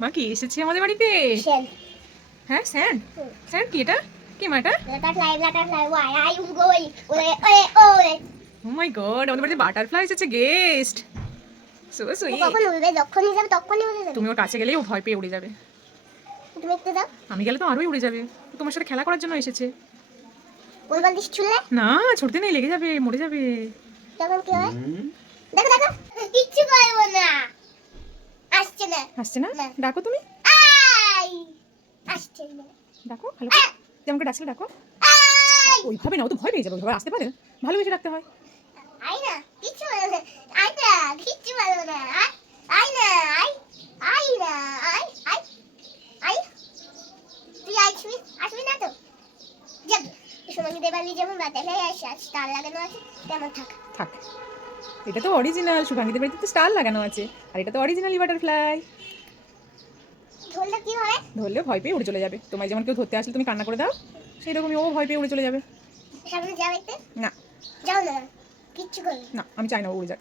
মা কি এসেছে আমাদের বাড়িতে? স্যান্ড। হ্যাঁ স্যান্ড। স্যান্ড কি এটা? কি মা এটা? Butterfly why are you going ওরে ওরে ওরে ও মাই গড, আমাদের বাড়িতে বাটারফ্লাই এসেছে, গেস্ট। সো ও সুইট। কখন উড়বে? যখনই যাবে তখনই উড়ে যাবে। তুমি ওর কাছে গেলেই ও ভয় পেয়ে উড়ে যাবে। তুমি একটু দাও। আমি গেলে তো আরোই উড়ে যাবে। ও তোমার সাথে খেলা করার জন্য এসেছে। কোন বালতি ছুঁড়লে না, ছুটতে নেই, লেগে যাবে, মরে যাবে। তখন কি হয়? দেখো দেখো, কিচ্ছু পারবো না। আসছে না। আসছে না? না। ডাকো তুমি, আই আসছে না। ডাকো ভালো করে। যেমন করে ডাকছিলে ডাকো। আই ওইভাবে না, ও তো ভয় পেয়ে যাবে, ওইভাবে আসতে পারে। ভালোবেসে ডাকতে হয়। আই না, কিচ্ছু পারবো না। আই না, কিচ্ছু পারবো না। আই না, আই না, আই তুই আসবি আসবি না তো? যাবি। সোনালি দেবালি যেমন বাটারফ্লাই আসে স্টার লাগানো আছে তেমন থাক। থাক। এটা তো অরিজিনাল, শুভাঙ্গীদের বাড়িতে তো স্টার লাগানো আছে। আর এটা তো অরিজিনালি বাটারফ্লাই। ধরলে কি হবে? ধরলে ভয় পেয়ে উড়ে চলে যাবে। তোমায় যেমন কেউ ধরতে আসলে তুমি কান্না করে দাও, সেই রকমই ও ভয় পেয়ে উড়ে চলে যাবে। সামনে যাবে? না যাও না, কিচ্ছু করবে না। না, আমি চাই না ও উড়ে যাক।